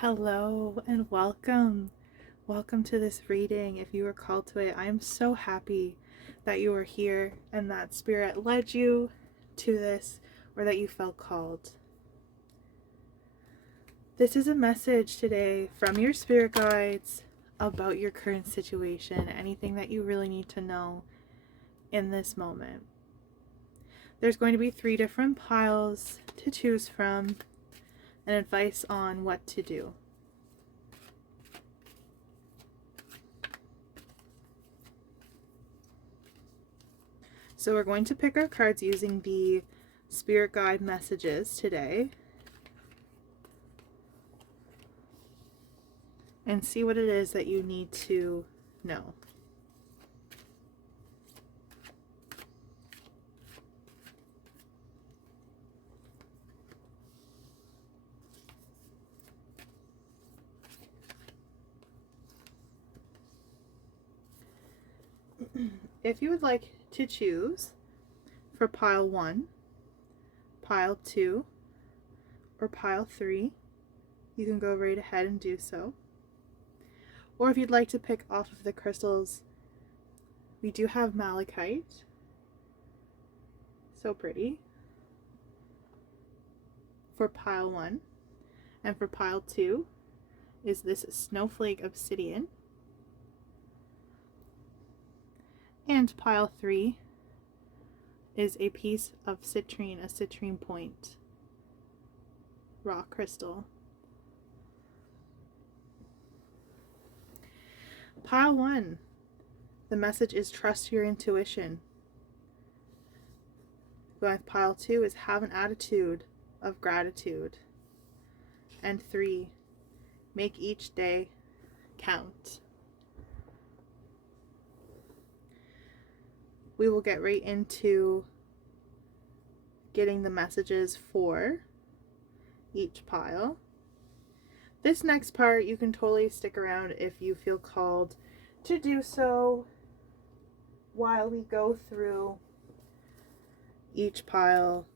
Hello and welcome. Welcome to this reading. If you were called to it, I am so happy that you are here and that Spirit led you to this or that you felt called. This is a message today from your spirit guides about your current situation, anything that you really need to know in this moment. There's going to be 3 different piles to choose from and advice on what to do. So we're going to pick our cards using the Spirit Guide messages today and see what it is that you need to know. If you would like to choose for pile 1, pile 2, or pile 3, you can go right ahead and do so. Or if you'd like to pick off of the crystals, we do have malachite. So pretty. For pile 1. And for pile 2 is this snowflake obsidian. And pile 3 is a piece of citrine, a citrine point rock crystal. Pile 1, the message is trust your intuition. Going with pile 2 is have an attitude of gratitude. And 3, make each day count. We will get right into getting the messages for each pile. This next part you can totally stick around if you feel called to do so while we go through each pile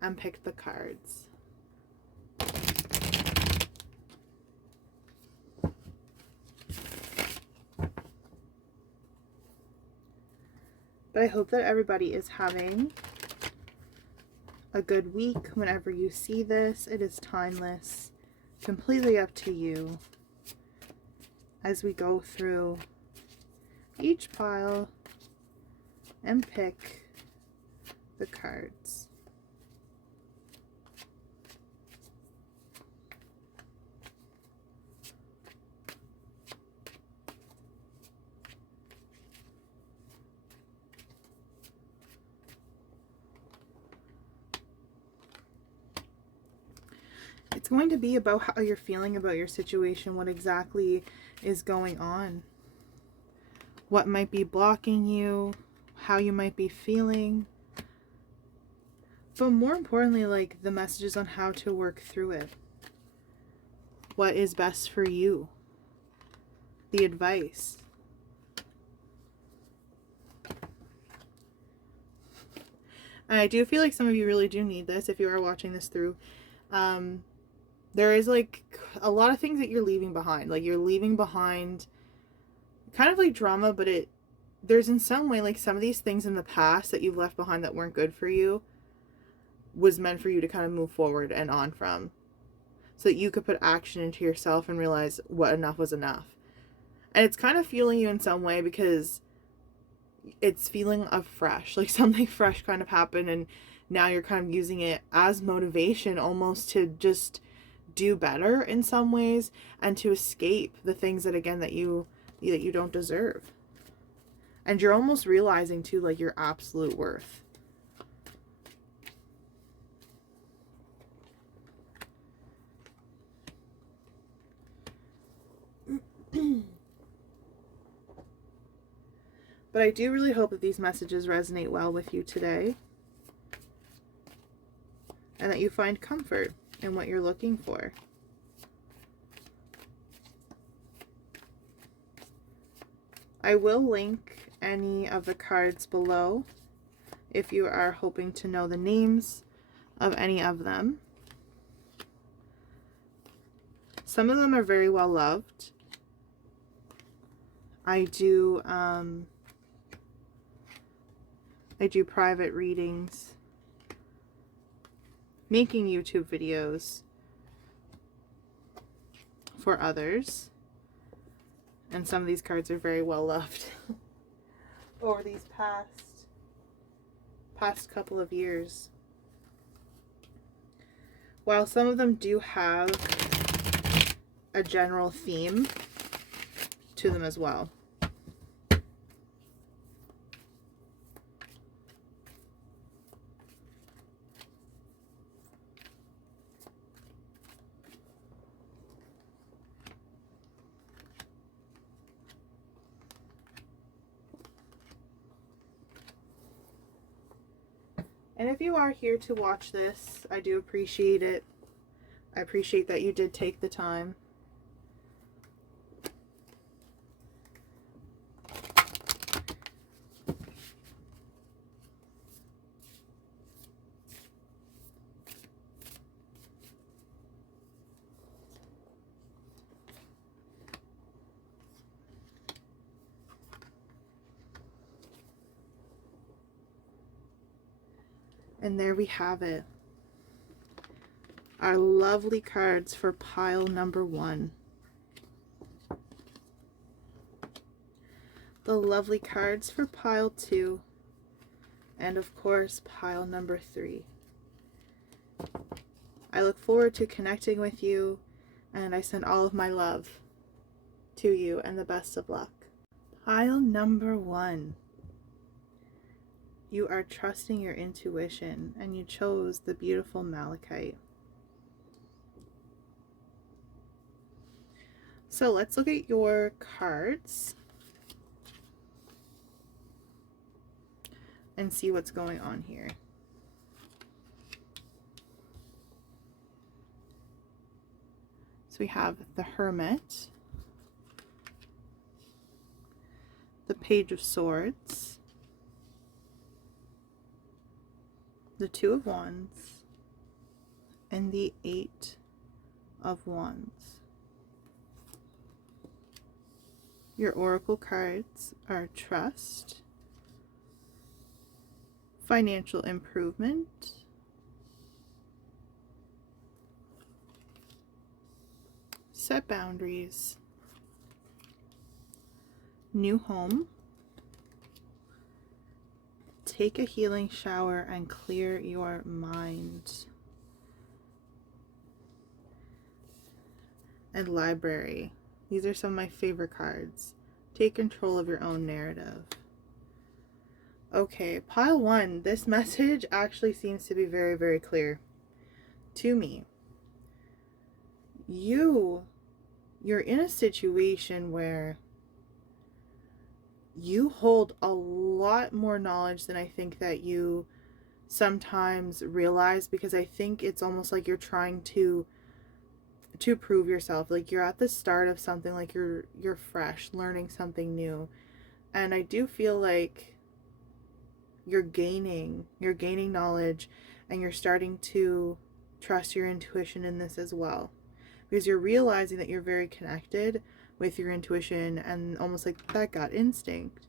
and pick the cards. But I hope that everybody is having a good week whenever you see this. It is timeless, completely up to you as we go through each pile and pick the cards. It's going to be about how you're feeling about your situation, what exactly is going on, what might be blocking you, how you might be feeling, but more importantly, like the messages on how to work through it. What is best for you? The advice. And I do feel like some of you really do need this if you are watching this through. There is like a lot of things that you're leaving behind. Like you're leaving behind kind of like drama, but there's in some way like some of these things in the past that you've left behind that weren't good for you was meant for you to kind of move forward and on from, so that you could put action into yourself and realize what enough was enough. And it's kind of fueling you in some way because it's feeling of fresh, like something fresh kind of happened, and now you're kind of using it as motivation almost to just do better in some ways and to escape the things that again that you don't deserve. And you're almost realizing too like your absolute worth. But I do really hope that these messages resonate well with you today and that you find comfort in what you're looking for. I will link any of the cards below if you are hoping to know the names of any of them. Some of them are very well loved. I do private readings, making YouTube videos for others, and some of these cards are very well loved over these past couple of years. While some of them do have a general theme to them as well. And if you are here to watch this, I do appreciate it. I appreciate that you did take the time. And there we have it. Our lovely cards for pile number 1. The lovely cards for pile 2. And of course, pile number 3. I look forward to connecting with you, and I send all of my love to you and the best of luck. Pile number 1. You are trusting your intuition, and you chose the beautiful malachite. So let's look at your cards and see what's going on here. So we have the Hermit, the Page of Swords, the Two of Wands, and the Eight of Wands. Your oracle cards are Trust, Financial Improvement, Set Boundaries, New Home, Take a Healing Shower and Clear Your Mind, and Library. These are some of my favorite cards. Take control of your own narrative. Okay, pile 1. This message actually seems to be very, very clear to me. You're in a situation where you hold a lot more knowledge than I think that you sometimes realize, because I think it's almost like you're trying to prove yourself. Like you're at the start of something, like you're fresh, learning something new. And I do feel like you're gaining knowledge, and you're starting to trust your intuition in this as well, because you're realizing that you're very connected with your intuition and almost like that gut instinct.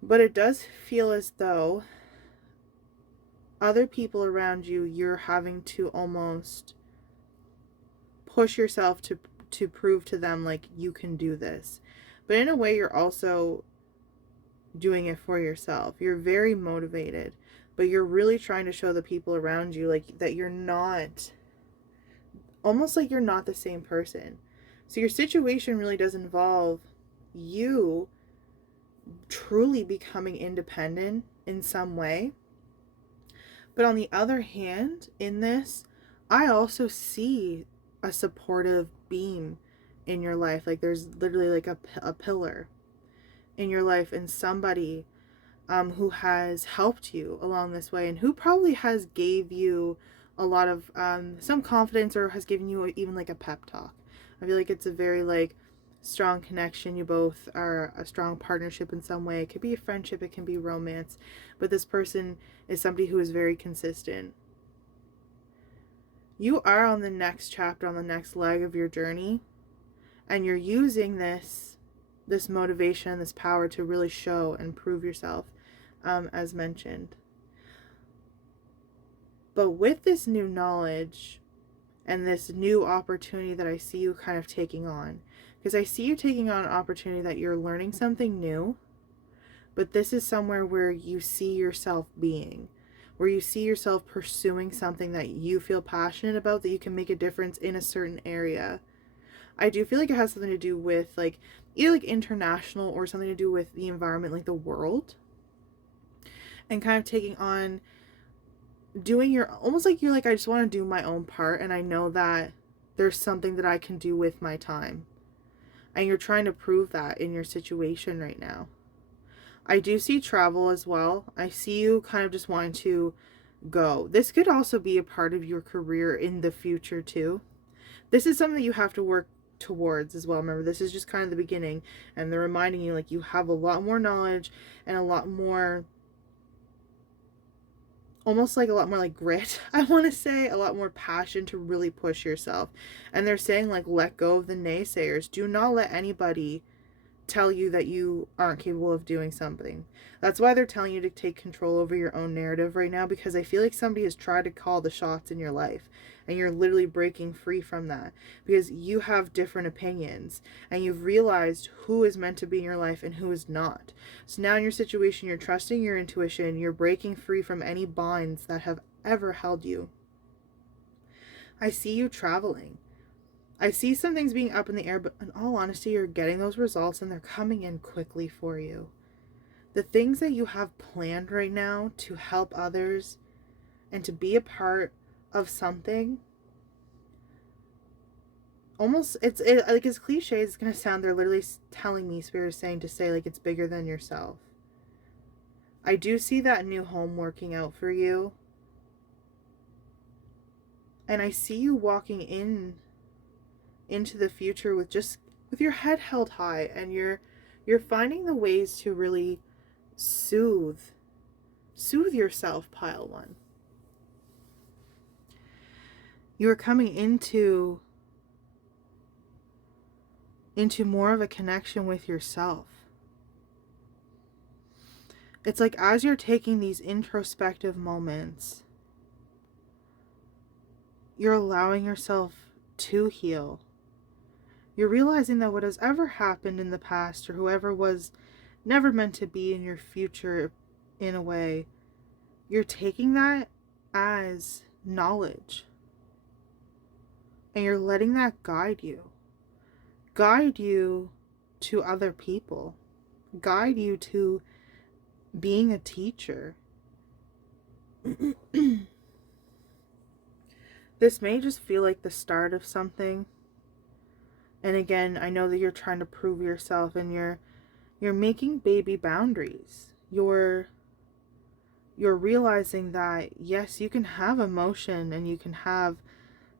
But it does feel as though other people around you, you're having to almost push yourself to prove to them like you can do this. But in a way, you're also doing it for yourself. You're very motivated, but you're really trying to show the people around you like that you're not, almost like you're not the same person. So your situation really does involve you truly becoming independent in some way. But on the other hand, in this, I also see a supportive beam in your life. Like there's literally like a pillar in your life, and somebody who has helped you along this way, and who probably has gave you a lot of some confidence, or has given you even like a pep talk. I feel like it's a very like strong connection. You both are a strong partnership in some way. It could be a friendship, it can be romance, but this person is somebody who is very consistent. You are on the next chapter, on the next leg of your journey, and you're using this motivation, this power to really show and prove yourself, as mentioned. But with this new knowledge and this new opportunity that I see you kind of taking on, because I see you taking on an opportunity that you're learning something new, but this is somewhere where you see yourself being, where you see yourself pursuing something that you feel passionate about, that you can make a difference in a certain area. I do feel like it has something to do with like either like international or something to do with the environment, like the world, and kind of taking on doing your almost like you're like, I just want to do my own part, and I know that there's something that I can do with my time, and you're trying to prove that in your situation right now. I do see travel as well. I see you kind of just wanting to go. This could also be a part of your career in the future too. This is something that you have to work towards as well. Remember, this is just kind of the beginning, and they're reminding you like you have a lot more knowledge and a lot more, almost like a lot more like grit, I want to say, a lot more passion to really push yourself. And they're saying like, let go of the naysayers. Do not let anybody tell you that you aren't capable of doing something. That's why they're telling you to take control over your own narrative right now, because I feel like somebody has tried to call the shots in your life, and you're literally breaking free from that because you have different opinions and you've realized who is meant to be in your life and who is not. So now in your situation, you're trusting your intuition, you're breaking free from any binds that have ever held you. I see you traveling. I see some things being up in the air, but in all honesty, you're getting those results and they're coming in quickly for you. The things that you have planned right now to help others and to be a part of something, almost, like as cliche as it's going to sound, they're literally telling me, Spirit is saying to say like it's bigger than yourself. I do see that new home working out for you. And I see you walking into the future with your head held high, and you're finding the ways to really soothe yourself, pile one. You're coming into more of a connection with yourself. It's like as you're taking these introspective moments, you're allowing yourself to heal. You're realizing that what has ever happened in the past, or whoever was never meant to be in your future, in a way, you're taking that as knowledge. And you're letting that guide you to other people, guide you to being a teacher. This may just feel like the start of something. And again, I know that you're trying to prove yourself, and you're making baby boundaries. You're realizing that yes, you can have emotion and you can have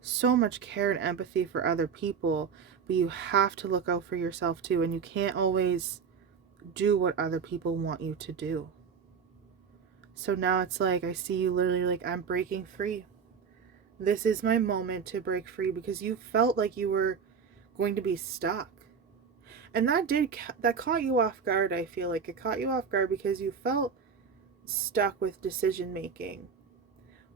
so much care and empathy for other people, but you have to look out for yourself too, and you can't always do what other people want you to do. So now it's like I see you literally like, I'm breaking free. This is my moment to break free, because you felt like you were going to be stuck. And that caught you off guard. I feel like it caught you off guard because you felt stuck with decision making.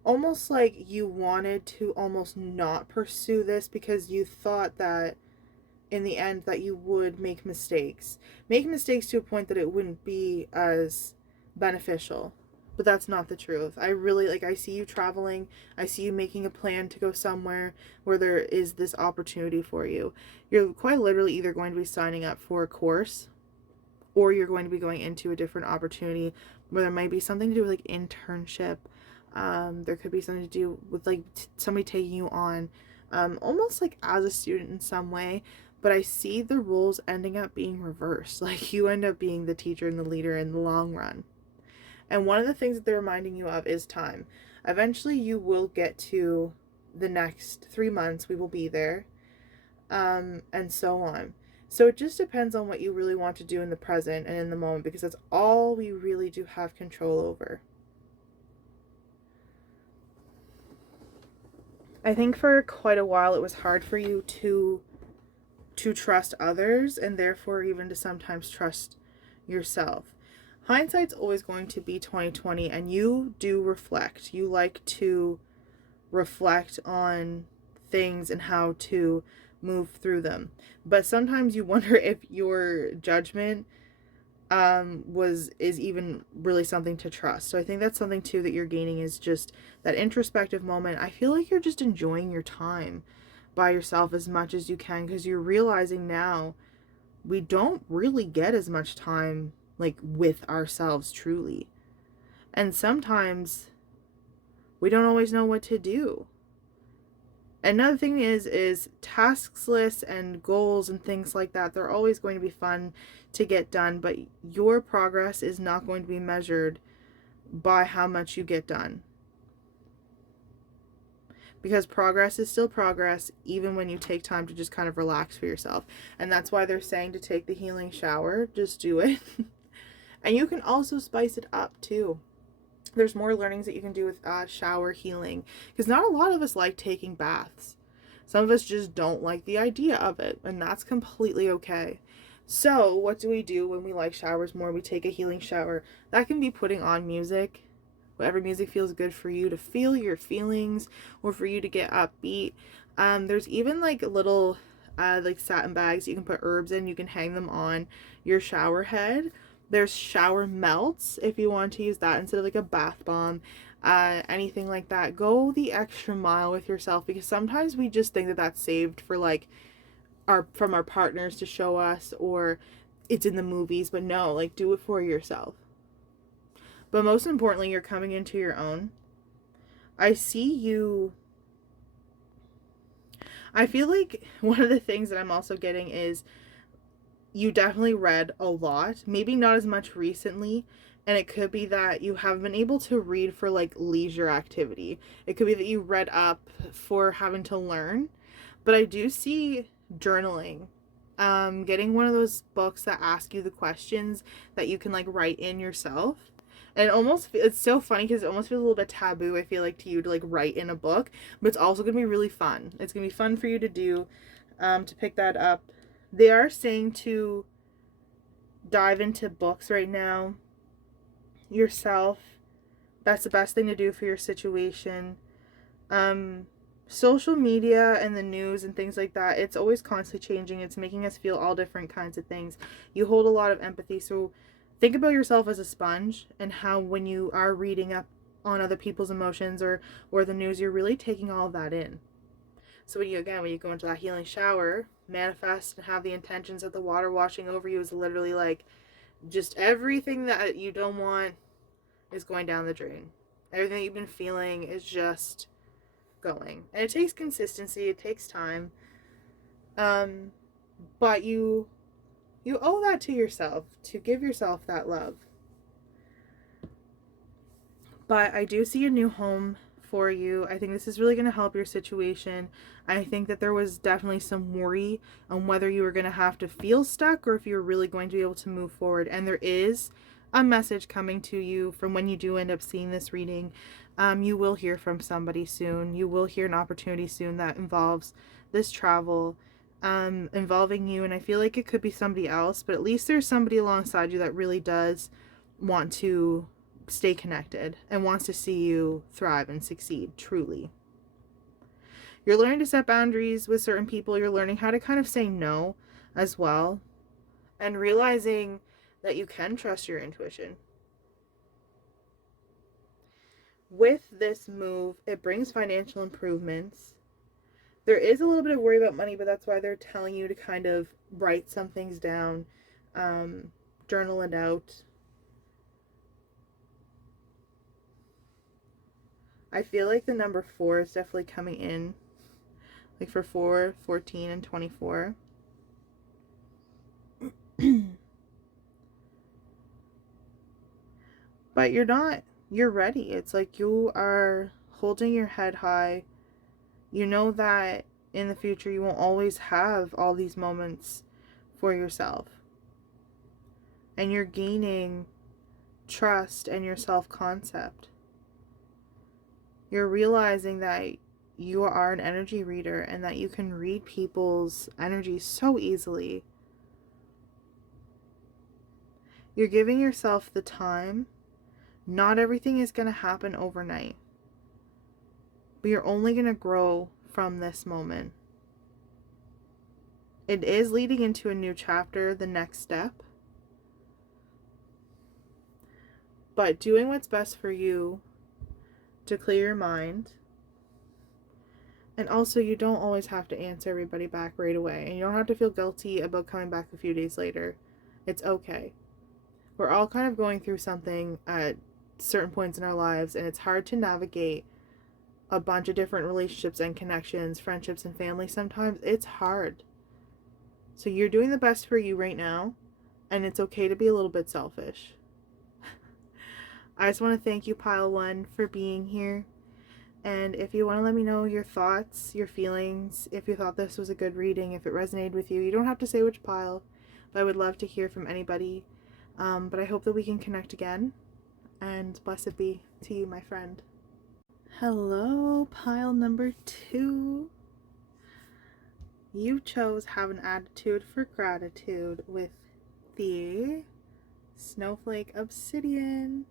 Almost like you wanted to almost not pursue this because you thought that in the end that you would make mistakes to a point that it wouldn't be as beneficial. But that's not the truth. I see you traveling. I see you making a plan to go somewhere where there is this opportunity for you. You're quite literally either going to be signing up for a course, or you're going to be going into a different opportunity where there might be something to do with like internship. There could be something to do with like somebody taking you on, almost like as a student in some way. But I see the roles ending up being reversed. Like you end up being the teacher and the leader in the long run. And one of the things that they're reminding you of is time. Eventually you will get to the next 3 months. We will be there. And so on. So it just depends on what you really want to do in the present and in the moment, because that's all we really do have control over. I think for quite a while it was hard for you to trust others, and therefore even to sometimes trust yourself. Hindsight's always going to be 2020, and you do reflect. You like to reflect on things and how to move through them. But sometimes you wonder if your judgment is even really something to trust. So I think that's something too that you're gaining, is just that introspective moment. I feel like you're just enjoying your time by yourself as much as you can, because you're realizing now we don't really get as much time like with ourselves truly. And sometimes we don't always know what to do. Another thing is tasks lists and goals and things like that. They're always going to be fun to get done, but your progress is not going to be measured by how much you get done. Because progress is still progress, even when you take time to just kind of relax for yourself. And that's why they're saying to take the healing shower. Just do it. And you can also spice it up too. There's more learnings that you can do with shower healing, because not a lot of us like taking baths. Some of us just don't like the idea of it, and that's completely okay. So what do we do when we like showers more? We take a healing shower. That can be putting on music, whatever music feels good for you to feel your feelings, or for you to get upbeat. There's even like little like satin bags you can put herbs in. You can hang them on your shower head. There's shower melts if you want to use that instead of like a bath bomb, anything like that. Go the extra mile with yourself, because sometimes we just think that that's saved for like from our partners to show us, or it's in the movies, but no, like do it for yourself. But most importantly, you're coming into your own. I see you. I feel like one of the things that I'm also getting is you definitely read a lot, maybe not as much recently, and it could be that you have been able to read for like leisure activity. It could be that you read up for having to learn, but I do see journaling, getting one of those books that ask you the questions that you can like write in yourself. And it's so funny because it almost feels a little bit taboo, I feel like, to you to like write in a book, but it's also gonna be really fun. It's gonna be fun for you to do, to pick that up. They are saying to dive into books right now yourself. That's the best thing to do for your situation. Social media and the news and things like that, it's always constantly changing. It's making us feel all different kinds of things. You hold a lot of empathy, so think about yourself as a sponge, and how when you are reading up on other people's emotions or the news, you're really taking all of that in. So when you go into that healing shower, manifest and have the intentions of the water washing over you is literally like just everything that you don't want is going down the drain. Everything that you've been feeling is just going. And it takes consistency, it takes time. But you owe that to yourself, to give yourself that love. But I do see a new home for you. I think this is really going to help your situation. I think that there was definitely some worry on whether you were going to have to feel stuck or if you were really going to be able to move forward. And there is a message coming to you from when you do end up seeing this reading. You will hear from somebody soon. You will hear an opportunity soon that involves this travel, involving you. And I feel like it could be somebody else, but at least there's somebody alongside you that really does want to stay connected and wants to see you thrive and succeed truly. You're learning to set boundaries with certain people. You're learning how to kind of say no as well, and realizing that you can trust your intuition. With this move, it brings financial improvements. There is a little bit of worry about money, but that's why they're telling you to kind of write some things down, journal it out. I feel like the number 4 is definitely coming in. Like for 4, 14, and 24. But you're ready. It's like you are holding your head high. You know that in the future you won't always have all these moments for yourself. And you're gaining trust and your self-concept. You're realizing that you are an energy reader and that you can read people's energy so easily. You're giving yourself the time. Not everything is going to happen overnight, but you're only going to grow from this moment. It is leading into a new chapter, the next step. But doing what's best for you to clear your mind. And also, you don't always have to answer everybody back right away. And you don't have to feel guilty about coming back a few days later. It's okay. We're all kind of going through something at certain points in our lives, and it's hard to navigate a bunch of different relationships and connections, friendships and family. Sometimes it's hard. So you're doing the best for you right now, and it's okay to be a little bit selfish. I just want to thank you, Pile 1, for being here. And if you want to let me know your thoughts, your feelings, if you thought this was a good reading, if it resonated with you, you don't have to say which pile, but I would love to hear from anybody. But I hope that we can connect again. And blessed be to you, my friend. Hello, pile number 2. You chose Have an Attitude for Gratitude with the Snowflake Obsidian.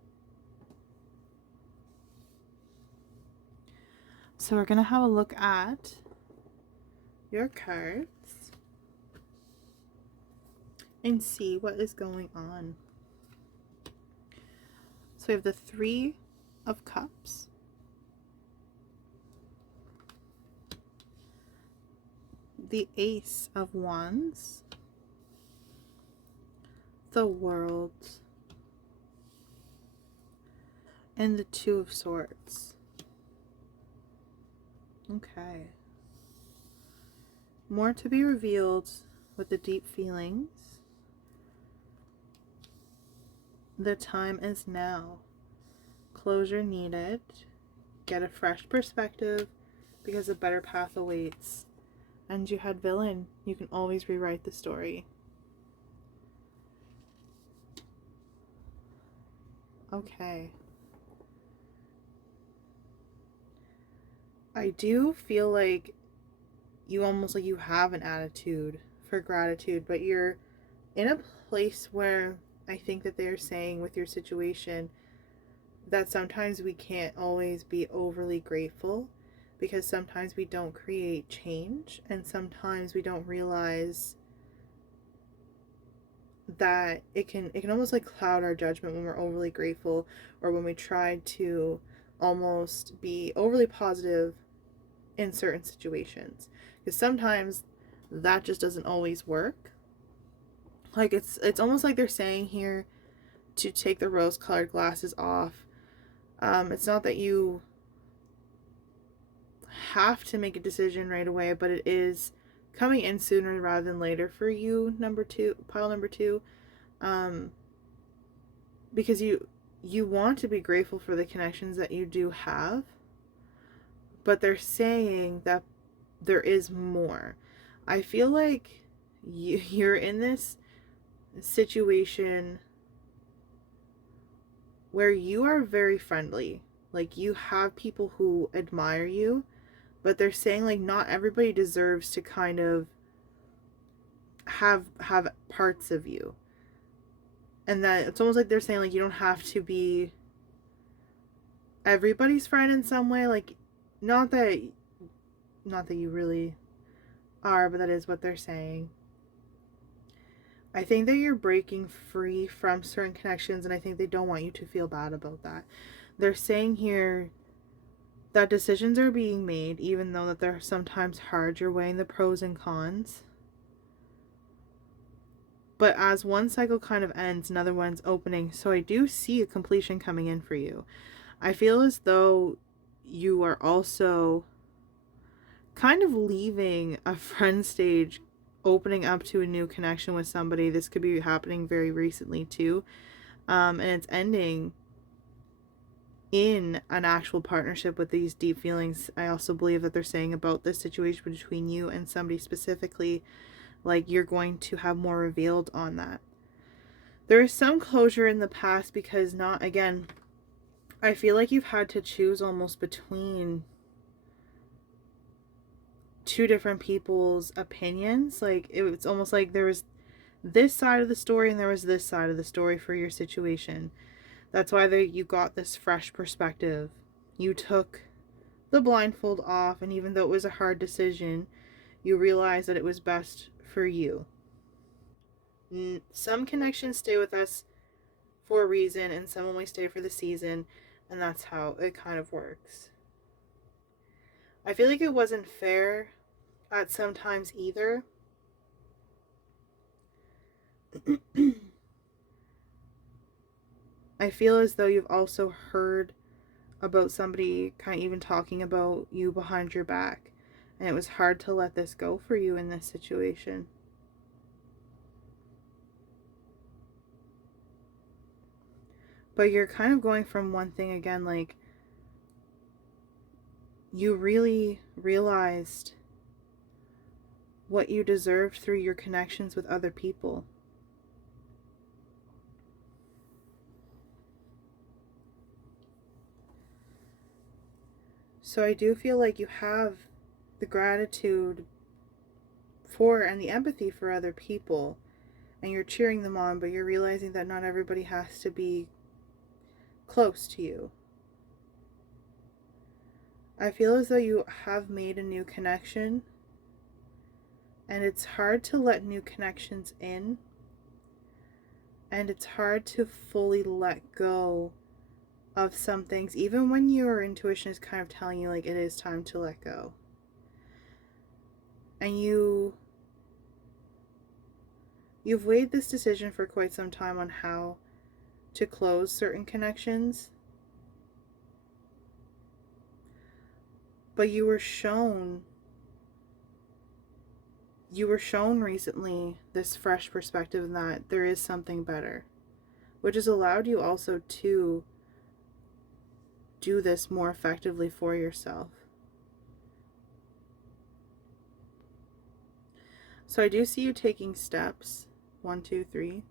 So we're going to have a look at your cards and see what is going on. So we have the 3 of Cups, the Ace of Wands, the World, and the 2 of Swords. Okay. More to be revealed with the deep feelings. The time is now. Closure needed. Get a fresh perspective because a better path awaits. And you had Villain. You can always rewrite the story. Okay. I do feel like you almost like you have an attitude for gratitude, but you're in a place where I think that they're saying with your situation that sometimes we can't always be overly grateful because sometimes we don't create change and sometimes we don't realize that it can almost like cloud our judgment when we're overly grateful or when we try to almost be overly positive in certain situations, because sometimes that just doesn't always work. Like it's almost like they're saying here to take the rose-colored glasses off. It's not that you have to make a decision right away, but it is coming in sooner rather than later for you, pile number 2, because you want to be grateful for the connections that you do have. But they're saying that there is more. I feel like you're in this situation where you are very friendly. Like you have people who admire you, but they're saying like not everybody deserves to kind of have parts of you. And that it's almost like they're saying like you don't have to be everybody's friend in some way. Like not that you really are, but that is what they're saying. I think that you're breaking free from certain connections, and I think they don't want you to feel bad about that. They're saying here that decisions are being made, even though that they're sometimes hard. You're weighing the pros and cons. But as one cycle kind of ends, another one's opening. So I do see a completion coming in for you. I feel as though you are also kind of leaving a friend stage, opening up to a new connection with somebody. This could be happening very recently too. And it's ending in an actual partnership with these deep feelings. I also believe that they're saying about this situation between you and somebody specifically, like you're going to have more revealed on that. There is some closure in the past because I feel like you've had to choose almost between two different people's opinions. Like, it was almost like there was this side of the story and there was this side of the story for your situation. That's why you got this fresh perspective. You took the blindfold off, and even though it was a hard decision, you realized that it was best for you. Some connections stay with us for a reason, and some only stay for the season, and that's how it kind of works. I feel like it wasn't fair at some times either. I feel as though you've also heard about somebody kind of even talking about you behind your back, and it was hard to let this go for you in this situation. But you're kind of going from one thing again, like, you really realized what you deserved through your connections with other people. So I do feel like you have the gratitude for and the empathy for other people, and you're cheering them on, but you're realizing that not everybody has to be close to you. I feel as though you have made a new connection, and it's hard to let new connections in, and it's hard to fully let go of some things, even when your intuition is kind of telling you like it is time to let go. And you've weighed this decision for quite some time on how to close certain connections, but you were shown recently this fresh perspective that there is something better, which has allowed you also to do this more effectively for yourself. So I do see you taking steps 1, 2, 3.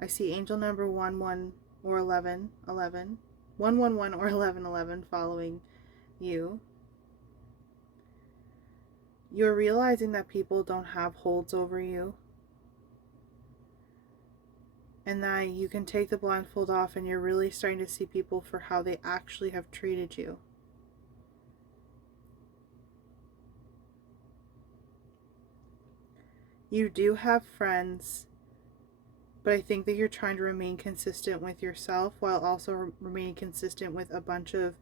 I see angel number 1, 1 or 11, 11, 1, 1, 1 or 11, 11 following you. You're realizing that people don't have holds over you, and that you can take the blindfold off, and you're really starting to see people for how they actually have treated you. You do have friends, but I think that you're trying to remain consistent with yourself while also remaining consistent with a bunch of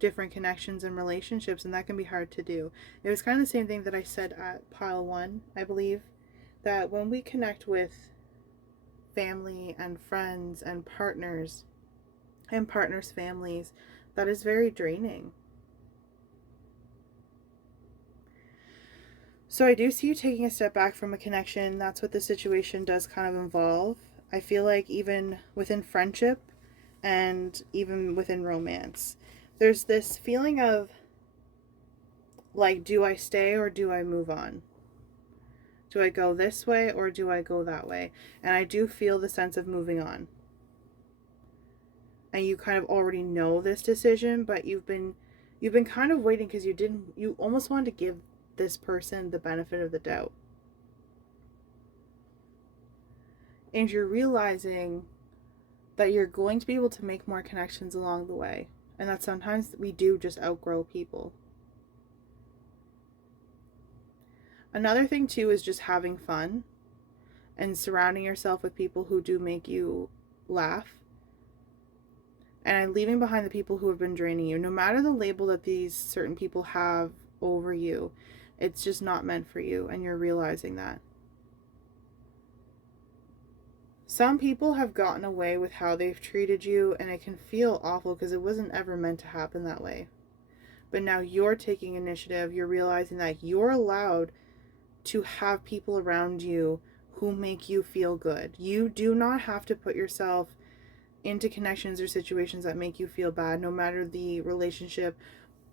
different connections and relationships, and that can be hard to do. It was kind of the same thing that I said at pile 1, I believe, that when we connect with family and friends and partners families, that is very draining. So I do see you taking a step back from a connection. That's what the situation does kind of involve. I feel like even within friendship and even within romance, there's this feeling of like, do I stay or do I move on? Do I go this way or do I go that way? And I do feel the sense of moving on. And you kind of already know this decision, but you've been kind of waiting because you almost wanted to give this person the benefit of the doubt. And you're realizing that you're going to be able to make more connections along the way, and that sometimes we do just outgrow people. Another thing too is just having fun and surrounding yourself with people who do make you laugh, and leaving behind the people who have been draining you. No matter the label that these certain people have over you, it's just not meant for you, and you're realizing that. Some people have gotten away with how they've treated you, and it can feel awful because it wasn't ever meant to happen that way. But now you're taking initiative. You're realizing that you're allowed to have people around you who make you feel good. You do not have to put yourself into connections or situations that make you feel bad, no matter the relationship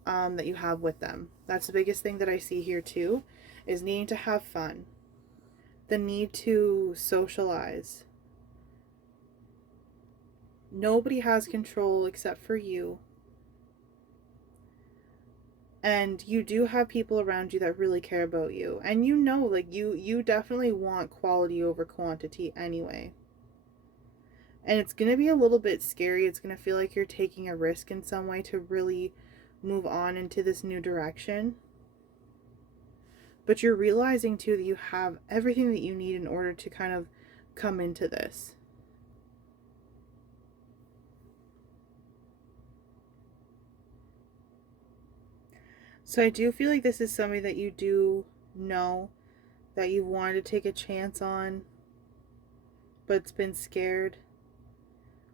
that you have with them. That's the biggest thing that I see here too, is needing to have fun, the need to socialize. Nobody has control except for you, And you do have people around you that really care about you. And you know, like, you definitely want quality over quantity anyway. And it's going to be a little bit scary. It's going to feel like you're taking a risk in some way to really move on into this new direction. But you're realizing too that you have everything that you need in order to kind of come into this. So I do feel like this is somebody that you do know that you wanted to take a chance on, but it's been scared,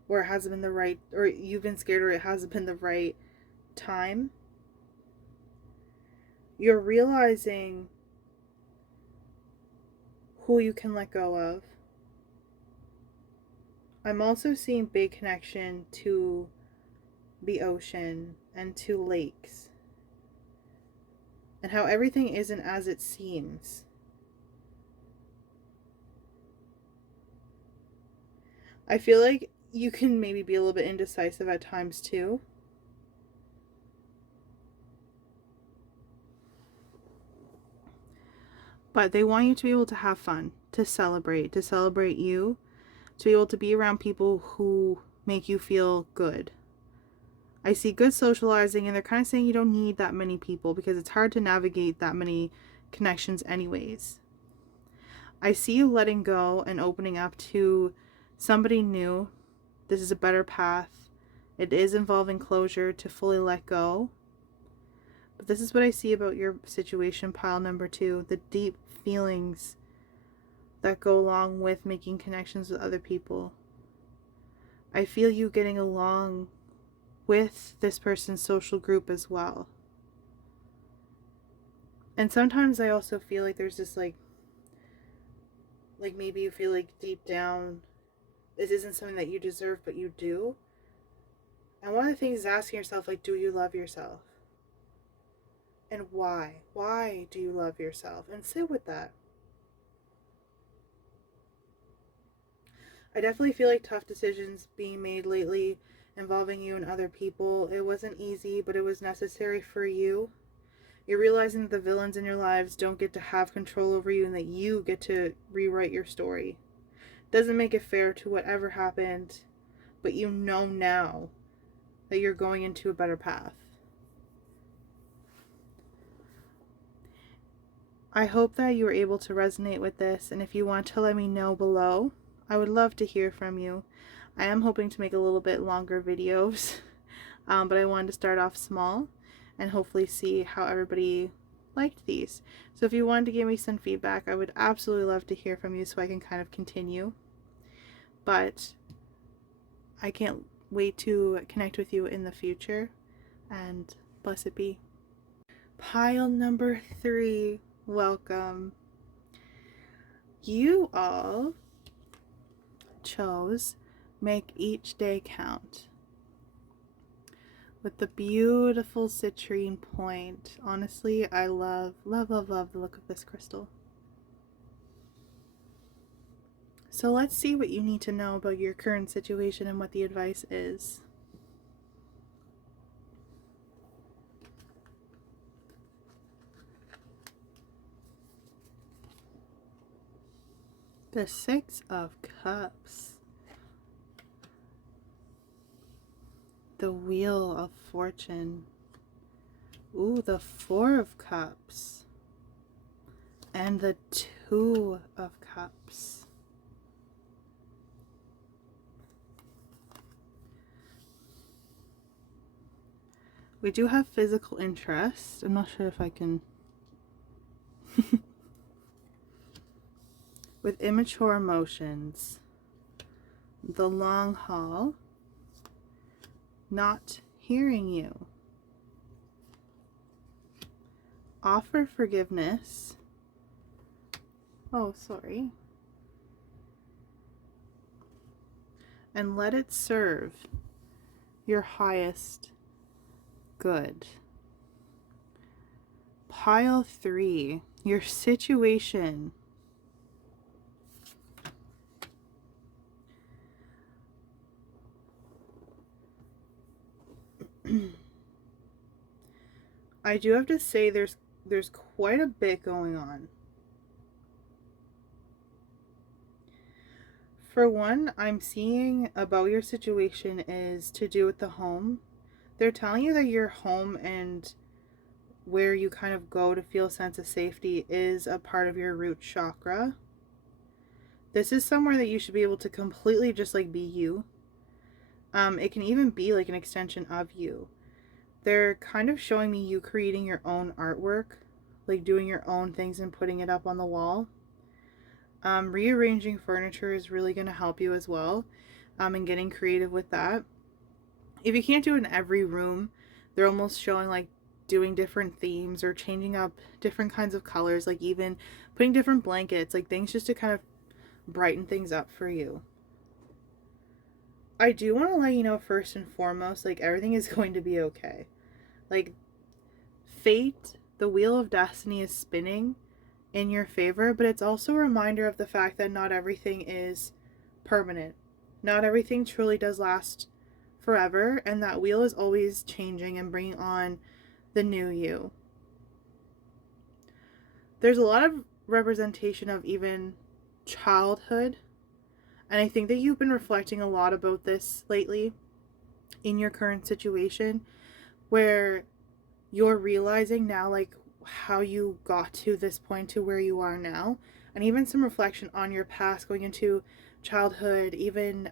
or it hasn't been the right, or you've been scared, or it hasn't been the right time. You're realizing who you can let go of. I'm also seeing big connection to the ocean and to lakes, and how everything isn't as it seems. I feel like you can maybe be a little bit indecisive at times too. But they want you to be able to have fun, to celebrate you, to be able to be around people who make you feel good. I see good socializing, and they're kind of saying you don't need that many people because it's hard to navigate that many connections anyways. I see you letting go and opening up to somebody new. This is a better path. It is involving closure to fully let go. But this is what I see about your situation, pile number 2. The deep feelings that go along with making connections with other people. I feel you getting along with this person's social group as well. And sometimes I also feel like there's this like maybe you feel like deep down this isn't something that you deserve, but you do. And one of the things is asking yourself, like, do you love yourself? And why? Why do you love yourself? And sit with that. I definitely feel like tough decisions being made lately involving you and other people. It wasn't easy, but it was necessary for you. You're realizing that the villains in your lives don't get to have control over you and that you get to rewrite your story. Doesn't make it fair to whatever happened, but you know now that you're going into a better path. I hope that you were able to resonate with this, and if you want to let me know below, I would love to hear from you. I am hoping to make a little bit longer videos, but I wanted to start off small and hopefully see how everybody liked these. So if you wanted to give me some feedback, I would absolutely love to hear from you so I can kind of continue. But I can't wait to connect with you in the future, and blessed be. Pile number 3, welcome. You all chose Make Each Day Count with the beautiful citrine point. Honestly, I love the look of this crystal. So let's see what you need to know about your current situation and what the advice is. The 6 of Cups. The Wheel of Fortune. Ooh, the 4 of Cups. And the 2 of Cups. We do have physical interest. I'm not sure if I can... With immature emotions. The long haul. Not hearing you. Offer forgiveness. Oh, sorry. And let it serve your highest good. Pile 3, your situation. I do have to say there's quite a bit going on. For one, I'm seeing about your situation is to do with the home. They're telling you that your home and where you kind of go to feel a sense of safety is a part of your root chakra. This is somewhere that you should be able to completely just like be you. It can even be like an extension of you. They're kind of showing me you creating your own artwork, like doing your own things and putting it up on the wall. Rearranging furniture is really going to help you as well, and getting creative with that. If you can't do it in every room, they're almost showing like doing different themes or changing up different kinds of colors, like even putting different blankets, like things just to kind of brighten things up for you. I do want to let you know first and foremost, like everything is going to be okay. Like fate, the wheel of destiny is spinning in your favor, but it's also a reminder of the fact that not everything is permanent. Not everything truly does last forever, and that wheel is always changing and bringing on the new you. There's a lot of representation of even childhood, and I think that you've been reflecting a lot about this lately in your current situation, where you're realizing now like how you got to this point to where you are now, and even some reflection on your past going into childhood, even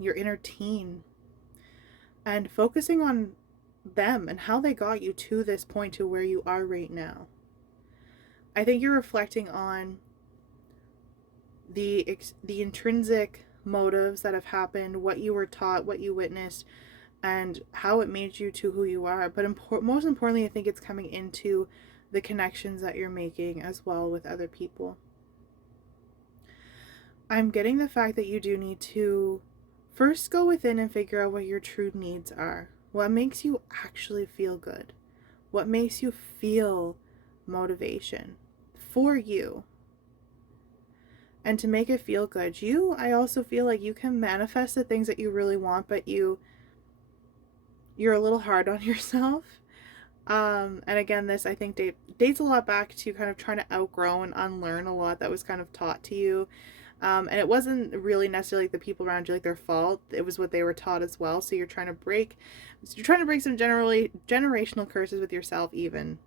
your inner teen, and focusing on them and how they got you to this point to where you are right now. I think you're reflecting on the intrinsic motives that have happened, what you were taught, what you witnessed, and how it made you to who you are. But most importantly, I think it's coming into the connections that you're making as well with other people. I'm getting the fact that you do need to first go within and figure out what your true needs are. What makes you actually feel good? What makes you feel motivation for you? And to make it feel good, I also feel like you can manifest the things that you really want, but you're a little hard on yourself. And again, this I think dates a lot back to kind of trying to outgrow and unlearn a lot that was kind of taught to you. And it wasn't really necessarily the people around you like their fault. It was what they were taught as well. So you're trying to break some generally generational curses with yourself even.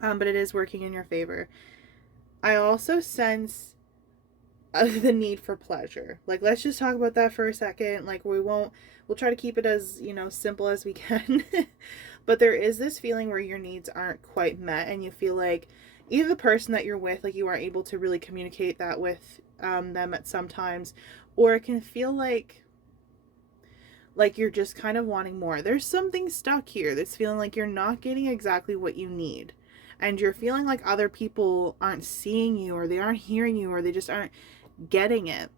But it is working in your favor. I also sense the need for pleasure. Like, let's just talk about that for a second. Like, we'll try to keep it as, simple as we can. But there is this feeling where your needs aren't quite met, and you feel like either the person that you're with, like you aren't able to really communicate that with them at some times, or it can feel like you're just kind of wanting more. There's something stuck here that's feeling like you're not getting exactly what you need. And you're feeling like other people aren't seeing you, or they aren't hearing you, or they just aren't getting it.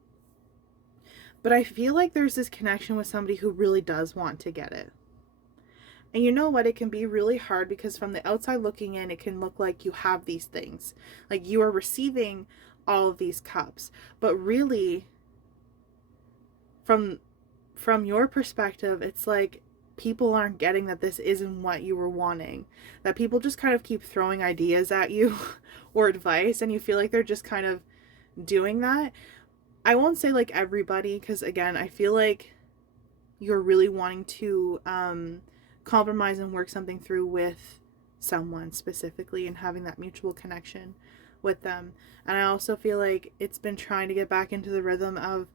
But I feel like there's this connection with somebody who really does want to get it. And you know what? It can be really hard because from the outside looking in, it can look like you have these things. Like you are receiving all of these cups. But really, from your perspective, it's like people aren't getting that this isn't what you were wanting. That people just kind of keep throwing ideas at you or advice, and you feel like they're just kind of doing that. I won't say like everybody, because again, I feel like you're really wanting to compromise and work something through with someone specifically and having that mutual connection with them. And I also feel like it's been trying to get back into the rhythm of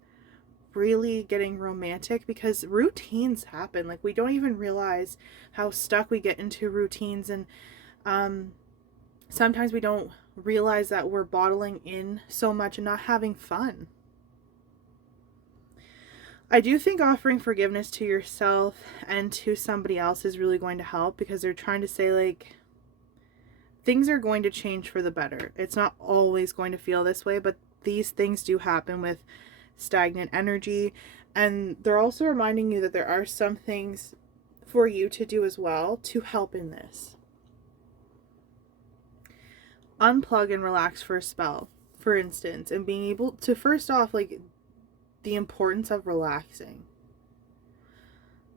really getting romantic, because routines happen. Like, we don't even realize how stuck we get into routines, and sometimes we don't realize that we're bottling in so much and not having fun. I do think offering forgiveness to yourself and to somebody else is really going to help, because they're trying to say like things are going to change for the better. It's not always going to feel this way, but these things do happen with stagnant energy. And they're also reminding you that there are some things for you to do as well to help in this. Unplug and relax for a spell, for instance, and being able to, first off, like, the importance of relaxing.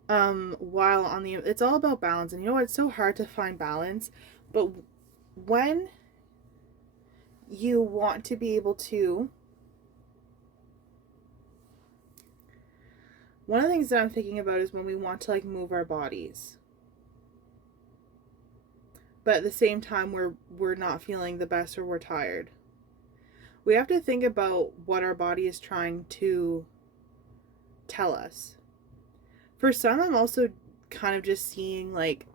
While on the, it's all about balance. And you know what? It's so hard to find balance. But when you want to be able to, one of the things that I'm thinking about is when we want to like move our bodies, but at the same time we're not feeling the best or we're tired. We have to think about what our body is trying to tell us. For some, I'm also kind of just seeing like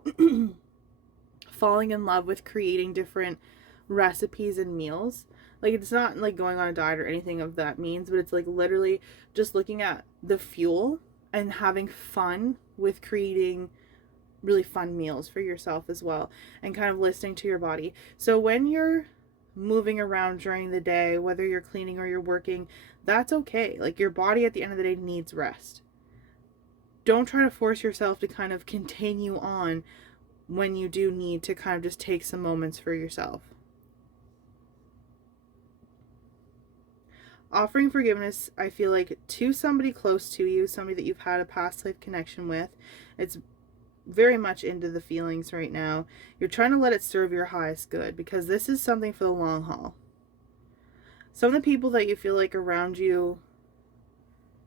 falling in love with creating different recipes and meals. Like, it's not like going on a diet or anything of that means, but it's like literally just looking at the fuel and having fun with creating really fun meals for yourself as well, and kind of listening to your body. So when you're moving around during the day, whether you're cleaning or you're working, that's okay. Like, your body at the end of the day needs rest. Don't try to force yourself to kind of continue on when you do need to kind of just take some moments for yourself. Offering forgiveness, I feel like, to somebody close to you, somebody that you've had a past life connection with. It's very much into the feelings right now. You're trying to let it serve your highest good, because this is something for the long haul. Some of the people that you feel like around you,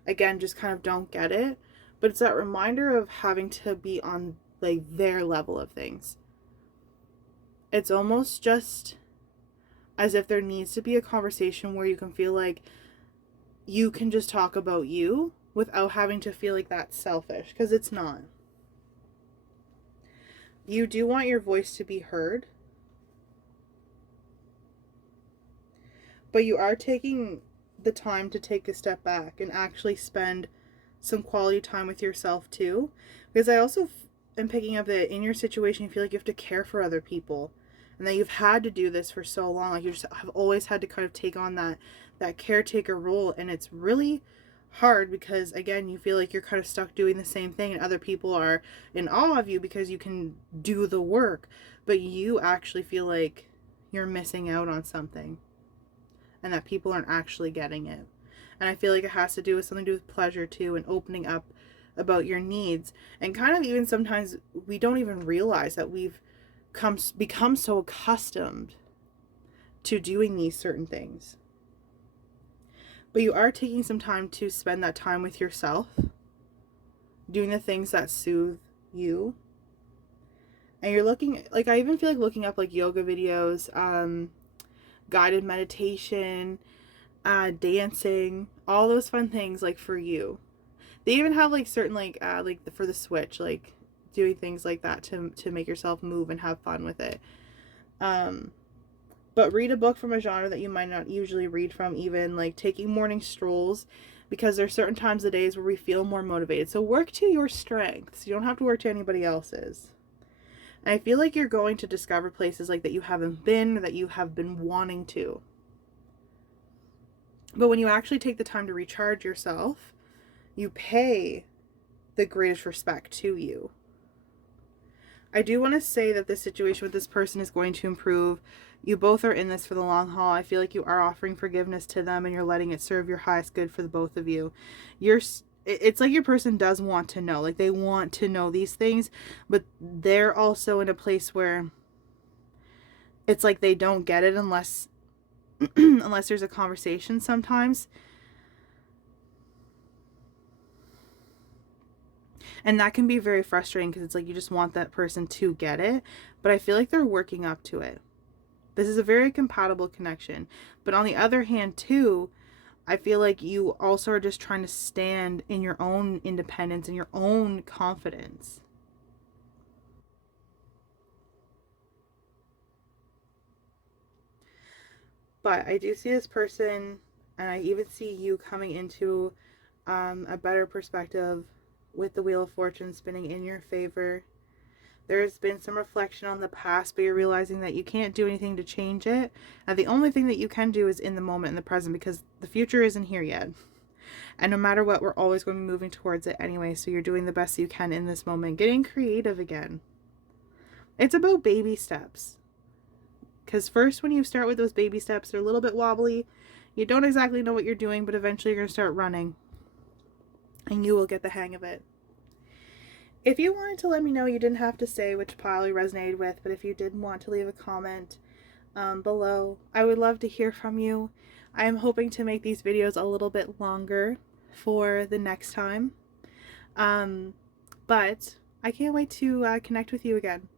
again, just kind of don't get it, but it's that reminder of having to be on like their level of things. It's almost just as if there needs to be a conversation where you can feel like you can just talk about you without having to feel like that's selfish, because it's not. You do want your voice to be heard, but you are taking the time to take a step back and actually spend some quality time with yourself too. Because I also am picking up that in your situation, you feel like you have to care for other people, and that you've had to do this for so long. Like, you just have always had to kind of take on that caretaker role, and it's really hard because, again, you feel like you're kind of stuck doing the same thing, and other people are in awe of you because you can do the work, but you actually feel like you're missing out on something and that people aren't actually getting it. And I feel like it has to do with something to do with pleasure too, and opening up about your needs. And kind of even sometimes we don't even realize that we've become so accustomed to doing these certain things. But you are taking some time to spend that time with yourself, doing the things that soothe you. And you're looking, like, I even feel like looking up like yoga videos, guided meditation, dancing, all those fun things, like, for you. They even have like certain like for the Switch, like doing things like that to make yourself move and have fun with it. But read a book from a genre that you might not usually read from, even like taking morning strolls, because there's certain times of days where we feel more motivated. So work to your strengths. You don't have to work to anybody else's. And I feel like you're going to discover places like that you haven't been, or that you have been wanting to. But when you actually take the time to recharge yourself, you pay the greatest respect to you. I do want to say that the situation with this person is going to improve. You both are in this for the long haul. I feel like you are offering forgiveness to them, and you're letting it serve your highest good for the both of you. It's like your person does want to know. Like, they want to know these things, but they're also in a place where it's like they don't get it unless unless there's a conversation sometimes. And that can be very frustrating, because it's like you just want that person to get it, but I feel like they're working up to it. This is a very compatible connection. But on the other hand too, I feel like you also are just trying to stand in your own independence and your own confidence. But I do see this person, and I even see you coming into a better perspective with the Wheel of Fortune spinning in your favor. There's been some reflection on the past, but you're realizing that you can't do anything to change it. And the only thing that you can do is in the moment, in the present, because the future isn't here yet. And no matter what, we're always going to be moving towards it anyway. So you're doing the best you can in this moment, getting creative again. It's about baby steps. Because first, when you start with those baby steps, they're a little bit wobbly. You don't exactly know what you're doing, but eventually you're going to start running. And you will get the hang of it. If you wanted to let me know, you didn't have to say which pile you resonated with, but if you did want to leave a comment below, I would love to hear from you. I am hoping to make these videos a little bit longer for the next time. But I can't wait to connect with you again.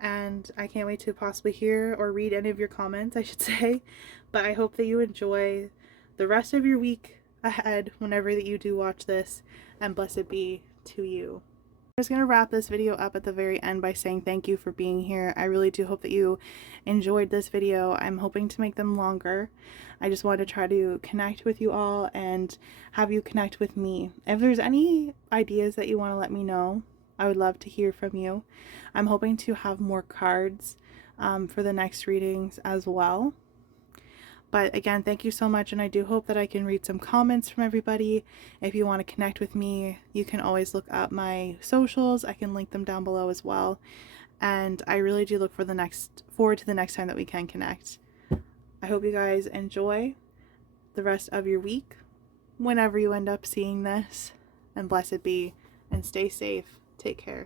And I can't wait to possibly hear or read any of your comments, I should say. But I hope that you enjoy the rest of your week ahead whenever that you do watch this, and blessed be to you. I'm just going to wrap this video up at the very end by saying thank you for being here. I really do hope that you enjoyed this video. I'm hoping to make them longer. I just wanted to try to connect with you all and have you connect with me. If there's any ideas that you want to let me know, I would love to hear from you. I'm hoping to have more cards for the next readings as well. But again, thank you so much, and I do hope that I can read some comments from everybody. If you want to connect with me, you can always look up my socials. I can link them down below as well. And I really do look forward to the next time that we can connect. I hope you guys enjoy the rest of your week whenever you end up seeing this, and blessed be, and stay safe. Take care.